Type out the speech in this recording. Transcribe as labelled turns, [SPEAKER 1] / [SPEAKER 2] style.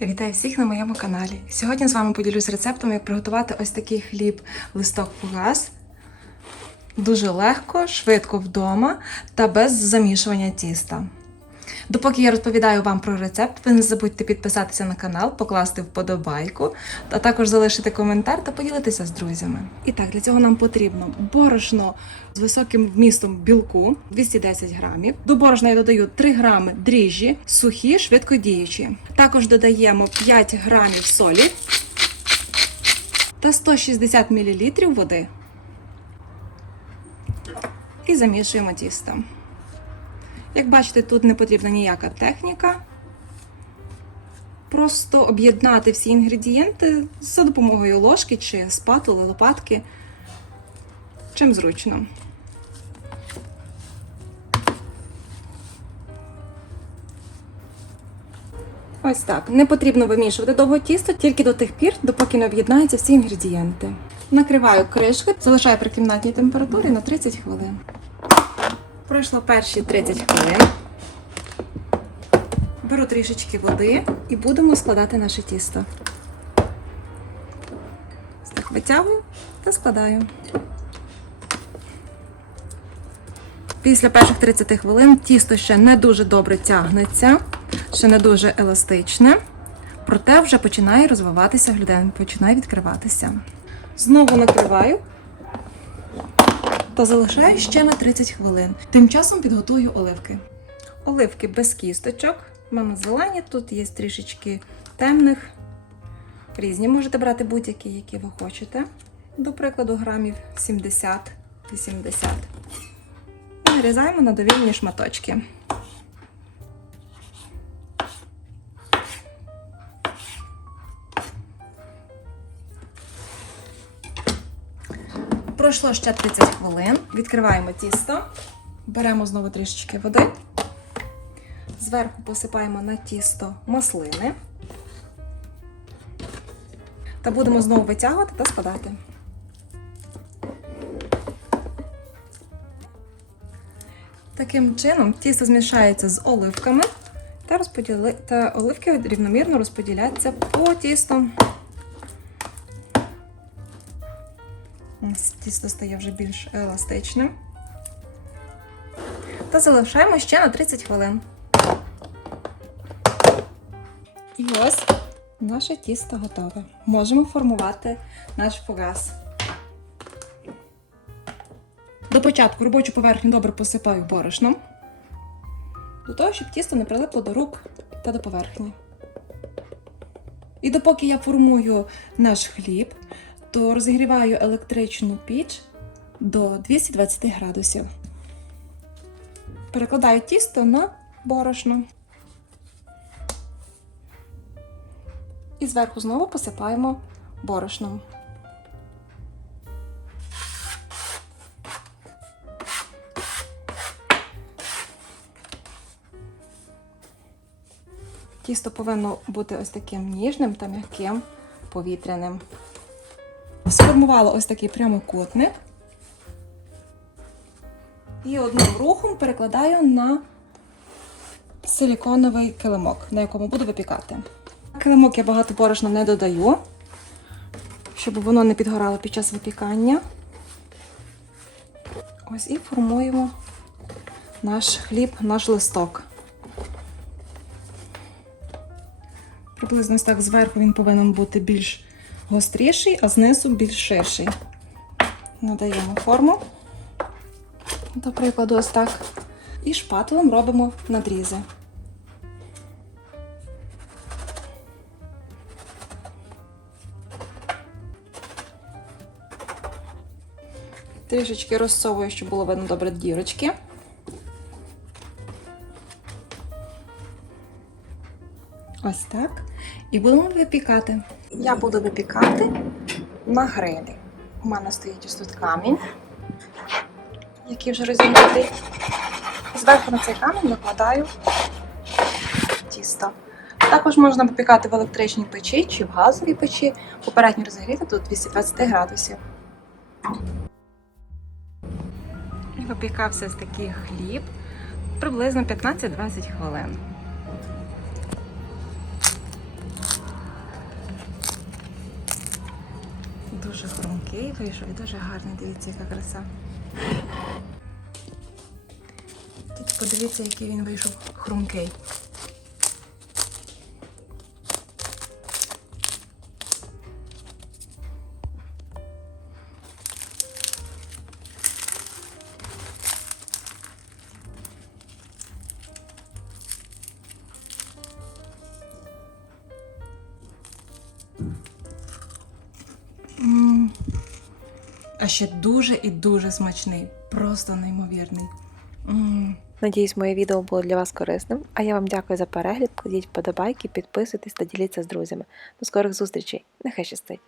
[SPEAKER 1] Вітаю всіх на моєму каналі. Сьогодні з вами поділюсь рецептом, як приготувати ось такий хліб листок фугас. Дуже легко, швидко вдома та без замішування тіста. Допоки я розповідаю вам про рецепт, ви не забудьте підписатися на канал, покласти вподобайку, а також залишити коментар та поділитися з друзями. І так, для цього нам потрібно борошно з високим вмістом білку 210 грамів. До борошна я додаю 3 грами дріжджі, сухі, швидкодіючі. Також додаємо 5 грамів солі та 160 мл води. І замішуємо тісто. Як бачите, тут не потрібна ніяка техніка. Просто об'єднати всі інгредієнти за допомогою ложки чи спатули, лопатки. Чим зручно. Ось так. Не потрібно вимішувати довго тісто тільки до тих пір, допоки не об'єднаються всі інгредієнти. Накриваю кришки, залишаю при кімнатній температурі на 30 хвилин. Пройшло перші 30 хвилин. Беру трішечки води і будемо складати наше тісто. Ось Так витягую та складаю. Після перших 30 хвилин тісто ще не дуже добре тягнеться, ще не дуже еластичне, проте вже починає розвиватися глютен, починає відкриватися. Знову накриваю та залишаю ще на 30 хвилин. Тим часом підготую оливки. Оливки без кісточок. Мама зелені, тут є трішечки темних. Різні можете брати будь-які, які ви хочете. До прикладу, грамів 70-80. Нарізаємо на довільні шматочки. Пройшло ще 30 хвилин. Відкриваємо тісто, беремо знову трішечки води. Зверху посипаємо на тісто маслини. Та будемо знову витягувати та складати. Таким чином тісто змішається з оливками та, та оливки рівномірно розподіляться по тісту. Тісто стає вже більш еластичним. Та залишаємо ще на 30 хвилин. І ось наше тісто готове. Можемо формувати наш фугас. До початку робочу поверхню добре посипаю борошном, до того, щоб тісто не прилипло до рук та до поверхні. І допоки я формую наш хліб, то розігріваю електричну піч до 220 градусів. Перекладаю тісто на борошно. І зверху знову посипаємо борошном. Тісто повинно бути ось таким ніжним та м'яким повітряним. Сформувала ось такий прямокутник. І одним рухом перекладаю на силіконовий килимок, на якому буду випікати. Килимок я багато борошна не додаю, щоб воно не підгорало під час випікання. Ось і формуємо наш хліб, наш листок. Приблизно ось так зверху він повинен бути більш гостріший, а знизу більш. Надаємо форму, до прикладу, ось так. І шпателем робимо надрізи. Трішечки розсовую, щоб було видно добре дірочки. Ось так. І будемо випікати. Я буду випікати на грилі. У мене стоїть ось тут камінь, який вже розігрітий. Зверху на цей камінь викладаю тісто. Також можна випікати в електричній печі чи в газовій печі. Попередньо розігріти до 220 градусів. Випікався ось такий хліб приблизно 15-20 хвилин. Дуже хрумкий вийшов і дуже гарний. Дивіться, яка краса. Тільки подивіться, який він вийшов хрумкий. М. А ще дуже і дуже смачний, просто неймовірний. М. Надіюсь, моє відео було для вас корисним. А я вам дякую за перегляд. Кладіть вподобайки, підписуйтесь та діліться з друзями. До скорих зустрічей. Нехай щастить!